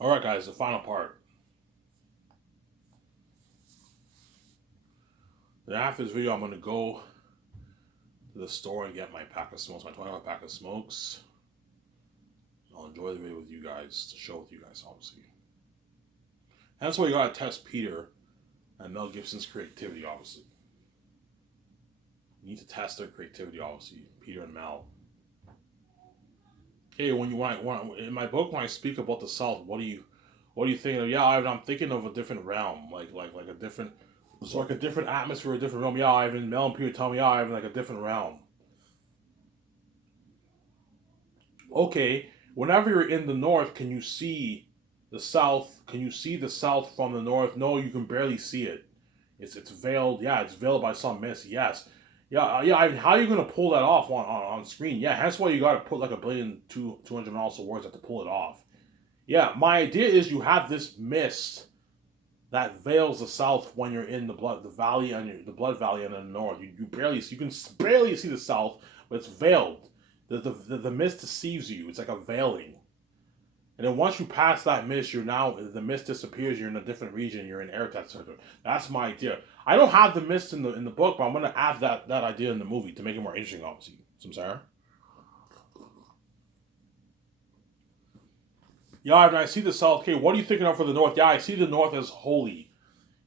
All right, guys, the final part. Then after this video, I'm gonna go to the store and get my pack of smokes, my 25 pack of smokes. I'll enjoy the video with you guys, to show with you guys, obviously. And that's why you gotta test Peter and Mel Gibson's creativity, obviously. You need to test their creativity, obviously, Peter and Mel. Okay, in my book, when I speak about the South, what do you think of? Yeah, I'm thinking of a different realm, like a different, so like a different atmosphere, a different realm. Yeah, Ivan, Mel and Peter tell me, yeah, Ivan, like a different realm. Okay, whenever you're in the north, can you see the south? Can you see the south from the north? No, you can barely see it. It's veiled. Yeah, it's veiled by some mist. Yes. Yeah, yeah. How are you gonna pull that off on screen? Yeah, that's why you gotta put like a billion 200 also words to pull it off. Yeah, my idea is you have this mist that veils the south when you're in the valley and the blood valley and the north. You can barely see the south, but it's veiled. The mist deceives you. It's like a veiling. And then once you pass that mist, you're now the mist disappears. You're in a different region. You're in Eritrea territory. That's my idea. I don't have the mist in the book, but I'm gonna add that idea in the movie to make it more interesting. Obviously, some Sarah. Yeah, I see the south. Okay, what are you thinking of for the north? Yeah, I see the north as holy,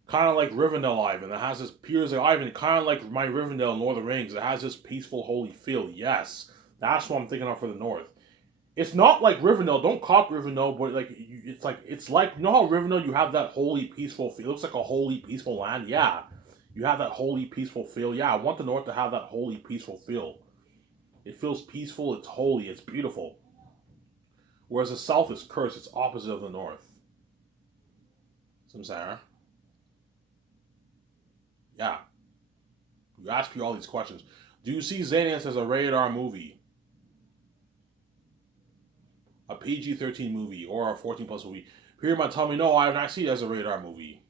kind of like Rivendell, Ivan. It has this Piers of Ivan, kind of like my Rivendell, Lord of the Rings. It has this peaceful, holy feel. Yes, that's what I'm thinking of for the north. It's not like Rivendell. Don't cop Rivendell, but it's like you know how Rivendell you have that holy peaceful feel. It looks like a holy peaceful land. Yeah, you have that holy peaceful feel. Yeah, I want the North to have that holy peaceful feel. It feels peaceful. It's holy. It's beautiful. Whereas the South is cursed. It's opposite of the North. Some Sarah. Yeah, you ask me all these questions. Do you see Xanax as a rated R movie, a PG-13 movie, or a 14 plus movie? Peter might tell me no. I see it as a rated R movie.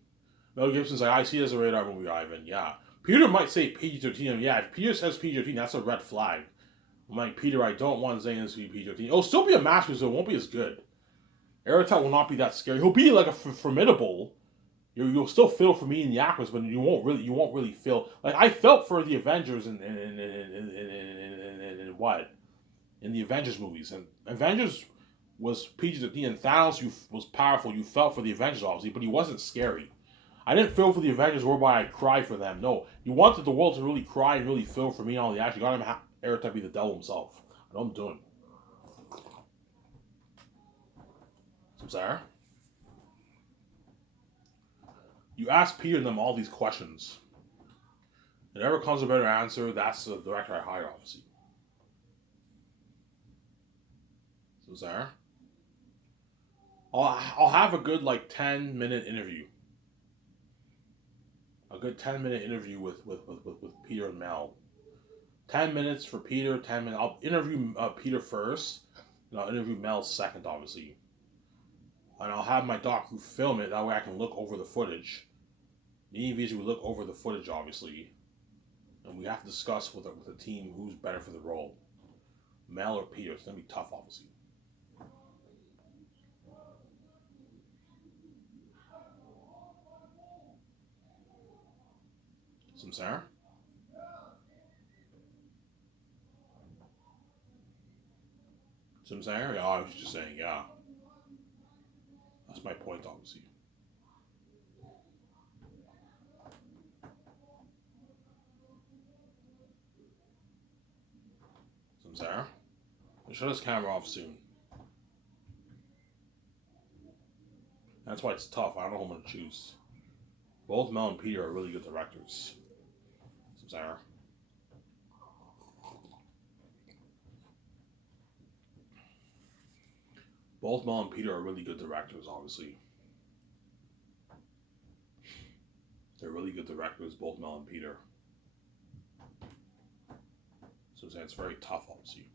Mel Gibson's like, I see it as a radar movie, Ivan. Yeah. Peter might say PG-13. Yeah, if Peter says PG-13, that's a red flag. I'm like, Peter, I don't want Zayn to be PG-13. It'll still be a masterpiece, but it won't be as good. Eritat will not be that scary. He'll be like a formidable. You'll still feel for me in the actors, but you won't really feel like I felt for the Avengers in what in the Avengers movies, and Avengers was PG-13 and Thanos was powerful. You felt for the Avengers obviously, but he wasn't scary. I didn't feel for the Avengers whereby I cried for them. No, you wanted the world to really cry and really feel for me on the action. You got him Eric to be the devil himself. I know I'm doing. So, Sarah, you ask Peter and them all these questions. It never comes a better answer. That's the director I hire, obviously. So, Sarah, I'll have a good like 10-minute interview. A good 10-minute interview with Peter and Mel. 10 minutes for Peter. 10 minutes. I'll interview Peter first, and I'll interview Mel second, obviously. And I'll have my doc who film it. That way, I can look over the footage. Me and VJ will look over the footage, obviously, and we have to discuss with the team who's better for the role, Mel or Peter. It's gonna be tough, obviously. Some Sarah. Some Sarah. Yeah, I was just saying. Yeah, that's my point, obviously. Some Sarah. We'll shut his camera off soon. That's why it's tough. I don't know who I'm gonna choose. Both Mel and Peter are really good directors. Some Sarah. Both Mel and Peter are really good directors, obviously. They're really good directors, both Mel and Peter. So it's very tough, obviously.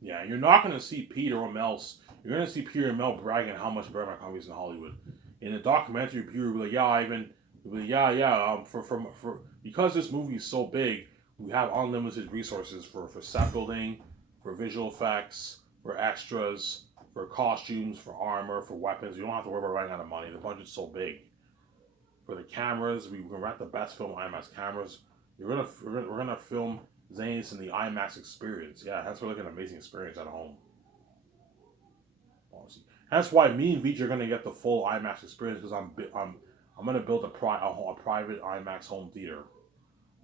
Yeah, you're not going to see Peter or Mel. You're going to see Peter and Mel bragging how much better my comedy is in Hollywood. In the documentary, Peter will be like, "Yeah, Ivan, will be like, yeah, yeah. For because this movie is so big, we have unlimited resources for set building, for visual effects, for extras, for costumes, for armor, for weapons. You don't have to worry about running out of money. The budget's so big. For the cameras, we can rent the best film IMAX cameras. We're gonna film Zanus in the IMAX experience. Yeah, that's really like an amazing experience at home. Honestly. That's why me and Vij are gonna get the full IMAX experience because I'm gonna build a private IMAX home theater.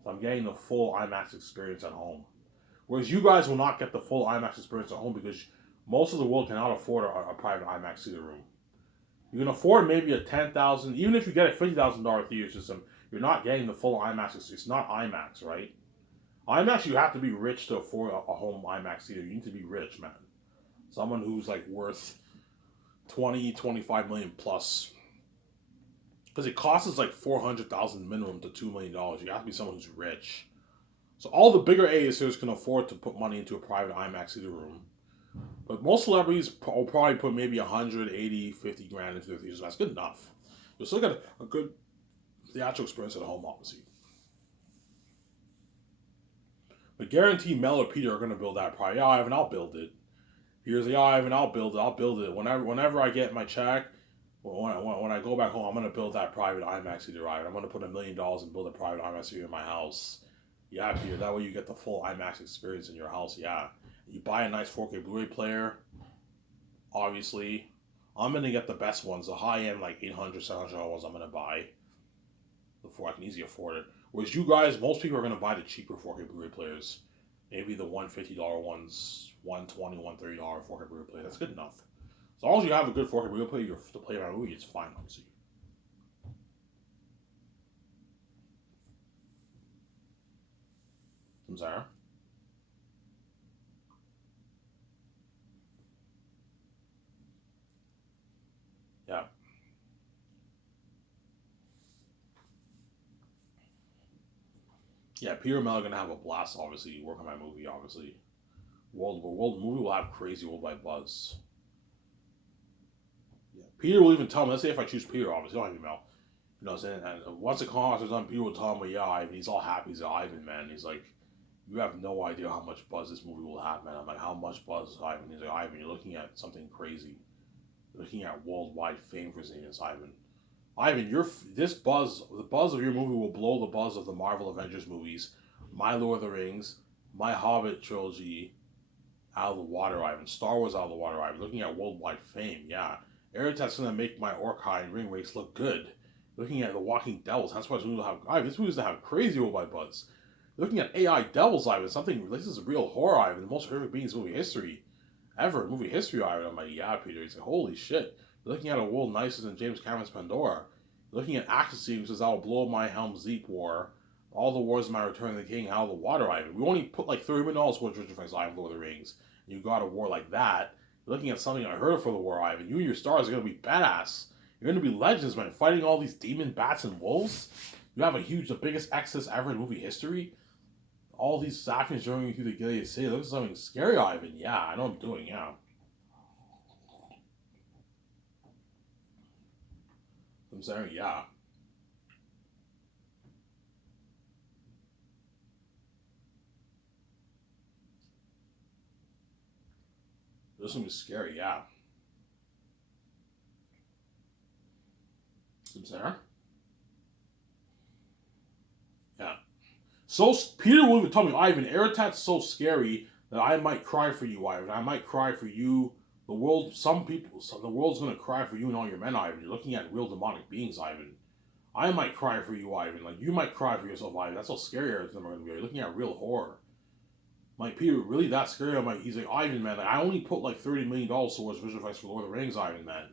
So I'm getting the full IMAX experience at home. Whereas you guys will not get the full IMAX experience at home because most of the world cannot afford a private IMAX theater room. You can afford maybe a $10,000, even if you get a $50,000 theater system, you're not getting the full IMAX. It's not IMAX, right? IMAX, you have to be rich to afford a home IMAX theater. You need to be rich, man. Someone who's like worth 20, 25 million plus. Because it costs us like 400,000 minimum to $2 million. You have to be someone who's rich. So all the bigger A-listers can afford to put money into a private IMAX theater room. But most celebrities will probably put maybe 180, 50 grand into their theaters. That's good enough. You'll still get a good theatrical experience at home, obviously. But guarantee Mel or Peter are going to build that prior. Yeah, Ivan, I'll build it. Peter's like, yeah, Ivan, I'll build it. I'll build it. Whenever I get my check, when I go back home, I'm going to build that private IMAX theater, Ivan. I'm going to put $1 million and build a private IMAX theater in my house. Yeah, Peter, that way you get the full IMAX experience in your house, yeah. You buy a nice 4K Blu-ray player, obviously. I'm going to get the best ones, the high-end, like $800, $700 ones I'm going to buy before I can easily afford it. Whereas you guys, most people are going to buy the cheaper 4K Blu-ray players. Maybe the $150 ones, $120, $130 4K Blu-ray player. That's good enough. As long as you have a good 4K Blu-ray player to play my movie, it's fine, honestly. I'm sorry. Yeah. Yeah, Peter and Mel are going to have a blast, obviously, working on my movie, obviously. World movie will have crazy worldwide buzz. Yeah. Peter will even tell me, let's say if I choose Peter, obviously, I don't even Mel. You know what I'm saying? And once the concert's done, Peter will tell me, yeah, Ivan, he's all happy. He's like, Ivan, man. He's like, you have no idea how much buzz this movie will have, man. I'm like, how much buzz, Ivan? He's like, Ivan, you're looking at something crazy. You're looking at worldwide fame for Zanus, Ivan. Ivan, the buzz of your movie will blow the buzz of the Marvel Avengers movies, My Lord of the Rings, My Hobbit trilogy out of the water, Ivan. Star Wars out of the water, Ivan. Looking at worldwide fame, yeah. Eritat's gonna make my Orkai and Ring Race look good. Looking at the Walking Devils, that's why this movie will have. Ivan, this movie's gonna have crazy worldwide buzz. Looking at AI Devils, Ivan. Something. This is real horror, Ivan. The most horrific beings in movie history, ever. Movie history, Ivan. I'm like, yeah, Peter. He's like, holy shit. Looking at a world nicer than James Cameron's Pandora. Looking at action sequences that will blow my Helm's Deep War. All the Wars of My Return of the King out of the water, Ivan. We only put like $30 million towards Richard Frank's Iron Lord of the Rings. And you got a war like that. You're looking at something I heard for the war, Ivan. You and your stars are going to be badass. You're going to be legends, man. Fighting all these demon bats and wolves. You have the biggest excess ever in movie history. All these Safians journeying through the Gilead City. Looks like something scary, Ivan. Yeah, I know what I'm doing, yeah. I'm saying, yeah. This one was scary, yeah. I'm saying, yeah. So Peter will even tell me, Ivan, Eritat's so scary that I might cry for you, Ivan. I might cry for you. The world, the world's gonna cry for you and all your men, Ivan. You're looking at real demonic beings, Ivan. I might cry for you, Ivan. Like you might cry for yourself, Ivan. That's how scary Eritat's gonna be. You're looking at real horror. Like Peter, really that scary? I'm like, he's like, Ivan, man. Like, I only put like $30 million towards visual effects for Lord of the Rings, Ivan, man.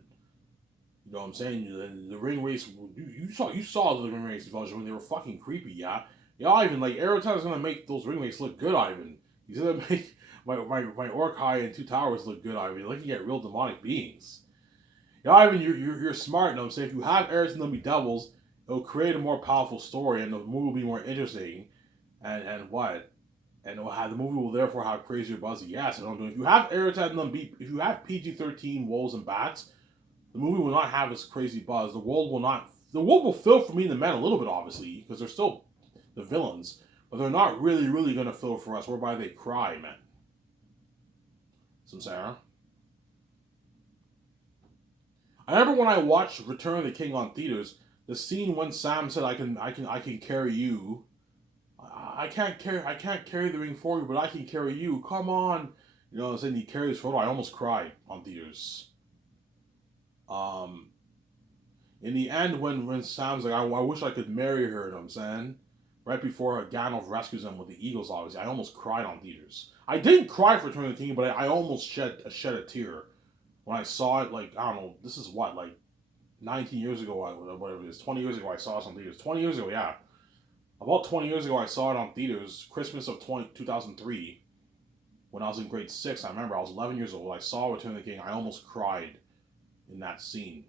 You know what I'm saying? The ring race, you saw the ring race version when they were fucking creepy, yeah. Yeah, Ivan, like Aerotel is gonna make those ring races look good, Ivan. He's gonna make my Orkai and Two Towers look good, Ivan. You're looking at real demonic beings. Yeah, Ivan, you're smart. You know what I'm saying? If you have Aerith and them be devils, it'll create a more powerful story, and the movie will be more interesting. And what? And it'll have, the movie will therefore have crazier buzzy. Yes, and I'm doing. If you have Aerith and them be, if you have PG-13 wolves and bats, the movie will not have this crazy buzz. The world will not. The world will feel for me and the men a little bit, obviously, because they're still the villains, but they're not really, really gonna feel for us. Whereby they cry, man. Some Sarah. I remember when I watched Return of the King on theaters, the scene when Sam said, I can carry you." I can't carry the ring for you, but I can carry you. Come on, you know what I'm saying? He carries Frodo. I almost cried on theaters. Um, in the end, when Sam's like, I wish I could marry her. You know what I'm saying? Right before Gandalf rescues him with the eagles, obviously, I almost cried on theaters. I didn't cry for Return of the King, but I almost shed a tear when I saw it. Like, I don't know, this is what, like 19 years ago, whatever it is, 20 years ago, I saw it on theaters. 20 years ago, yeah. About 20 years ago, I saw it on theaters, Christmas of 2003, when I was in grade 6. I remember I was 11 years old. I saw Return of the King. I almost cried in that scene.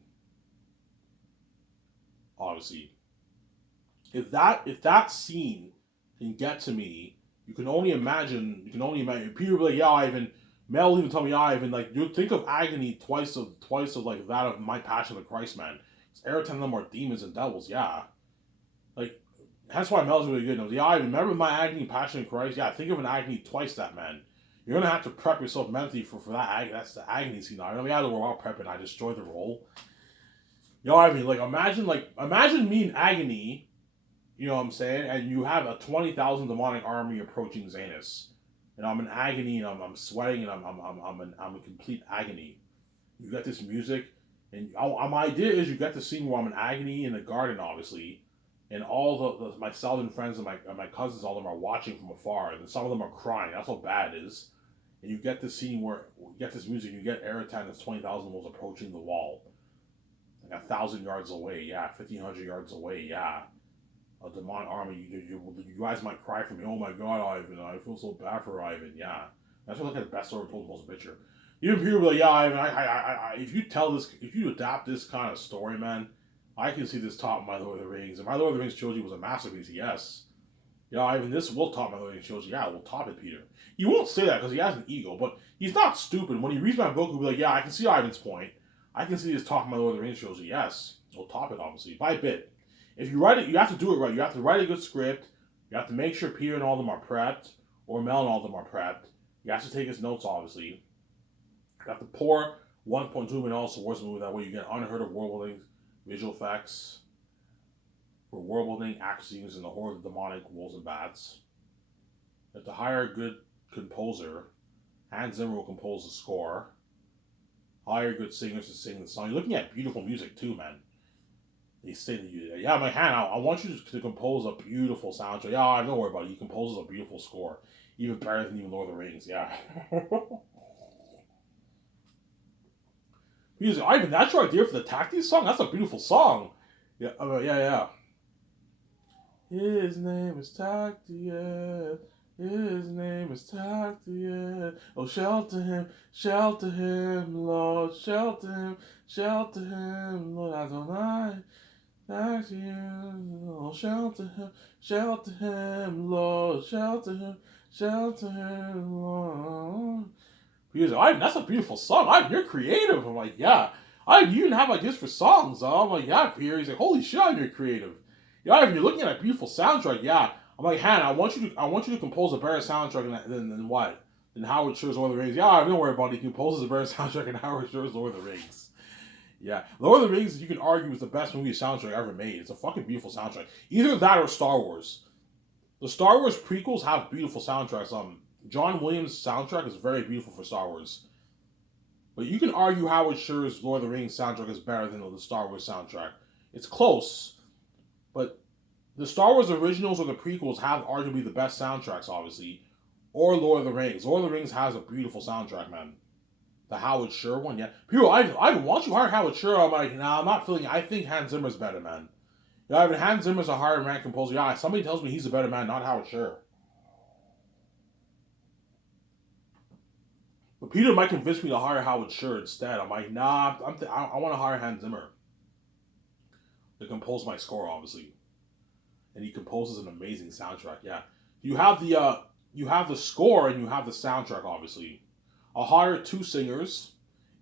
Obviously, if that scene can get to me, you can only imagine. You can only imagine. People be like, "Yeah, Ivan." Mel will even tell me, "Yeah, Ivan." Like, you think of agony twice of like that of my Passion of the Christ, man. Every 10 of them are demons and devils. Yeah, like that's why Mel's really good. Yeah, Ivan. Remember my agony, Passion of Christ. Yeah, think of an agony twice that, man. You're gonna have to prep yourself mentally for that agony. That's the agony scene. I mean, I don't know about prepping. I destroyed the role. You know what I mean? Like imagine me in agony. You know what I'm saying? And you have a 20,000 demonic army approaching Zanus, and I'm in agony, and I'm sweating, and I'm in complete agony. You get this music, and my idea is you get the scene where I'm in agony in the garden, obviously, and all my southern friends and my cousins, all of them are watching from afar, and some of them are crying. That's how bad it is. And you get this scene where you get this music, you get Eretan that's 20,000 was approaching the wall, like 1,000 yards away, yeah, 1,500 yards away, yeah. A demonic army. You guys might cry for me. Oh my God, Ivan! I feel so bad for Ivan. Yeah, that's what like the best story told the most picture. Even people be like, yeah, Ivan. If you tell this, if you adapt this kind of story, man, I can see this top my Lord of the Rings. And my Lord of the Rings trilogy was a masterpiece. Yes. Yeah, Ivan. This will top my Lord of the Rings trilogy. Yeah, we'll top it, Peter. He won't say that because he has an ego, but he's not stupid. When he reads my book, he'll be like, yeah, I can see Ivan's point. I can see this top my Lord of the Rings trilogy. Yes, we'll top it obviously by bit. If you write it, you have to do it right. You have to write a good script. You have to make sure Peter and all of them are prepped, or Mel and all of them are prepped. You have to take his notes, obviously. You have to pour 1.2 million dollars towards the movie. That way you get unheard of world building, visual effects, for world building, action scenes, and the horror of the demonic wolves and bats. You have to hire a good composer. Hans Zimmer will compose the score. Hire good singers to sing the song. You're looking at beautiful music too, man. They say to you, yeah, my hand, I want you to compose a beautiful soundtrack. Yeah, don't worry about it. He composes a beautiful score. Even better than even Lord of the Rings, yeah. Music, Ivan, that's your idea for the Tacti song? That's a beautiful song. Yeah, yeah. His name is Tactia. His name is Tactia. Oh, shelter him, Lord, shelter him, Lord Adonai. Oh, shelter him, Lord, shelter him, Lord. Ivan, that's a beautiful song. Ivan, you're creative. I'm like, yeah. Ivan, you didn't have ideas for songs. I'm like, yeah, Peter. He's like, holy shit, Ivan, you're creative. Yeah, Ivan, you're looking at a beautiful soundtrack. Yeah. I'm like, Hannah, I want you to compose a better soundtrack than what? Than Howard Shore's Lord of the Rings. Yeah, don't worry about it. He composes a better soundtrack than Howard Shore's Lord of the Rings. Yeah, Lord of the Rings, you can argue, is the best movie soundtrack ever made. It's a fucking beautiful soundtrack. Either that or Star Wars. The Star Wars prequels have beautiful soundtracks. John Williams' soundtrack is very beautiful for Star Wars. But you can argue Howard Shore's Lord of the Rings soundtrack is better than the Star Wars soundtrack. It's close, but the Star Wars originals or the prequels have arguably the best soundtracks, obviously. Or Lord of the Rings. Lord of the Rings has a beautiful soundtrack, man. The Howard Shore one, yeah. People, I want you to hire Howard Shore. I'm like, nah, I'm not feeling it. I think Hans Zimmer's better, man. Yeah, I mean, Hans Zimmer's a higher ranked composer. Yeah, somebody tells me he's a better man, not Howard Shore. But Peter might convince me to hire Howard Shore instead. I'm like, nah, I want to hire Hans Zimmer to compose my score, obviously. And he composes an amazing soundtrack. Yeah, you have the score and you have the soundtrack, obviously. I'll hire 2 singers,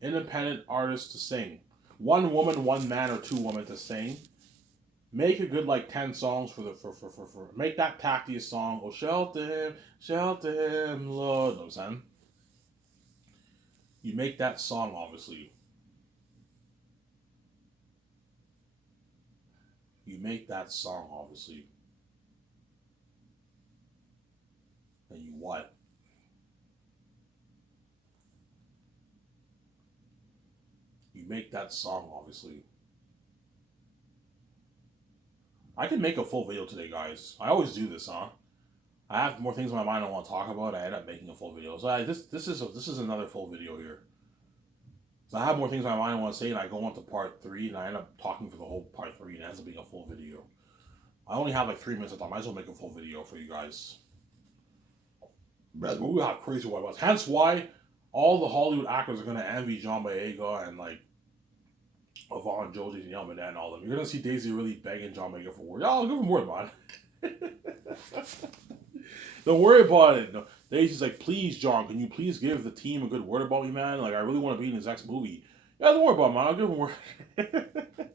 independent artists to sing. 1 woman, 1 man, or 2 women to sing. Make a good 10 songs for make that Tacti song. Oh, shelter him, Lord. You know what I'm saying? You make that song, obviously. You make that song, obviously. And you what? You make that song, obviously. I can make a full video today, guys. I always do this, huh? I have more things in my mind I want to talk about. I end up making a full video. So this is another full video here. So I have more things in my mind I want to say, and I go on to part 3, and I end up talking for the whole part 3, and it ends up being a full video. I only have like 3 minutes. I might as well make a full video for you guys. But we have crazy white was. Hence why all the Hollywood actors are gonna envy John Boyega and like Yvonne Joji and Yelman and all of them. You're gonna see Daisy really begging John Boyega for word. Yeah, I'll give him word, man. Don't worry about it. No. Daisy's like, please, John, can you please give the team a good word about me, man? Like, I really want to be in his next movie. Yeah, don't worry about it, man. I'll give him word.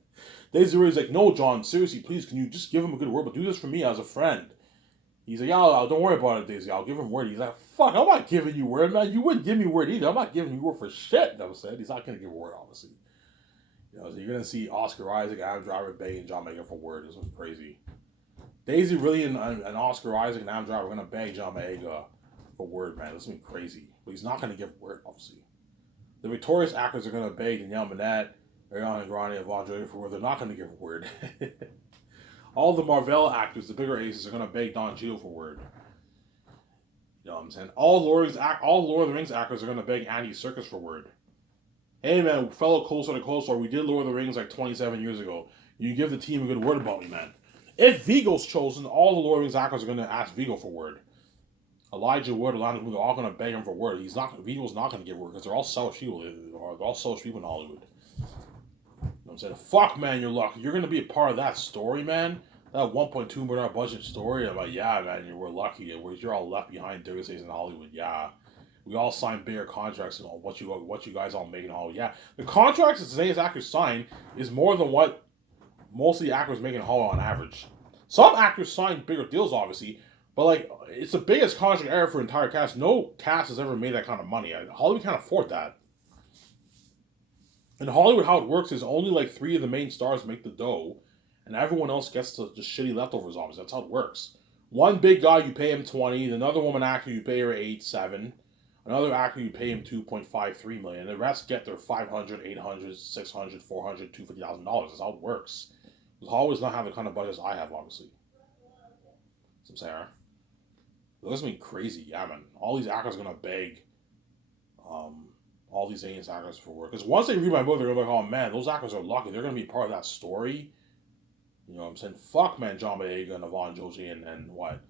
Daisy Ridley's like, no, John, seriously, please, can you just give him a good word? But do this for me as a friend. He's like, yeah, don't worry about it, Daisy. I'll give him word. He's like, fuck, I'm not giving you word, man. You wouldn't give me word either. I'm not giving you word for shit. That was said. He's not gonna give word, obviously. You know, so you're gonna see Oscar Isaac, Adam Driver, begging John Boyega for word. This was crazy. Daisy Ridley and Oscar Isaac and Adam Driver are gonna beg John Boyega for word, man. This is gonna be crazy. But he's not gonna give word, obviously. The victorious actors are gonna beg Danielle Minette, Ariana Grande, and Yvonne Joy for word. They're not gonna give word. All the Marvel actors, the bigger aces, are gonna beg Don Cheadle for word. You know what I'm saying? All Lord of the Rings actors are gonna beg Andy Serkis for word. Hey man, fellow Cold Star, we did Lord of the Rings like 27 years ago. You give the team a good word about me, man. If Viggo's chosen, all the Lord of the Rings actors are gonna ask Viggo for word. Elijah Wood, Orlando Bloom, they're all gonna beg him for word. Viggo's not gonna give word because they're all selfish people. They're all selfish people in Hollywood. You know what I'm saying? Fuck, man, you're lucky. You're gonna be a part of that story, man. That $1.2 million budget story. I'm like, yeah, man, we're lucky. You're all left behind 30 days in Hollywood. Yeah, we all signed bigger contracts and all what you guys all make in Hollywood. Yeah, the contracts that today's actors sign is more than what most of the actors make in Hollywood on average. Some actors sign bigger deals, obviously, but like it's the biggest contract ever for entire cast. No cast has ever made that kind of money. Hollywood can't afford that. In Hollywood, how it works is only like 3 of the main stars make the dough, and everyone else gets the shitty leftovers. Obviously, that's how it works. One big guy, you pay him 20. Another woman actor, you pay her 8, 7. Another actor, you pay him 2.53 million. The rest get their 500, 800, 600, 400, $250,000. That's how it works. Because Hollywood does not have the kind of budgets I have, obviously. That's what I'm saying. That's gonna be crazy, yeah, man. All these actors are gonna beg, all these aliens actors for work. Because once they read my book, they're gonna be like, oh man, those actors are lucky. They're gonna be part of that story. You know what I'm saying? Fuck, man, John Boyega and Yvonne Joji and what?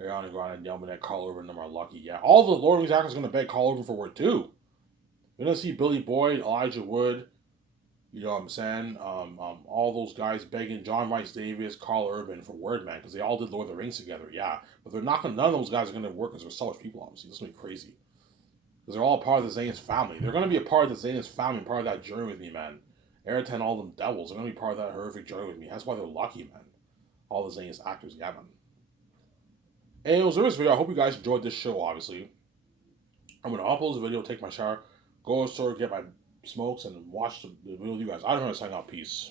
Ariana Grande and Yelman and Carl Urban and them are lucky. Yeah, all the Lord of the Rings actors are gonna beg Carl Urban for work too. You're gonna see Billy Boyd, Elijah Wood. You know what I'm saying? All those guys begging John Rhys Davies, Carl Urban for word, man, because they all did Lord of the Rings together. Yeah, but they're not gonna. None of those guys are gonna work because they're selfish people. Obviously, this is gonna be crazy. Because they're all part of the Zayn's family. They're gonna be a part of the Zayn's family, part of that journey with me, man. Ayrton, all them devils, are gonna be part of that horrific journey with me. That's why they're lucky, man. All the Zayn's actors, yeah, man. And it was this video. I hope you guys enjoyed this show. Obviously, I'm gonna upload this video, take my shower, go to the store, get my smokes, and watch the video with you guys. I don't know how to sign out. Peace.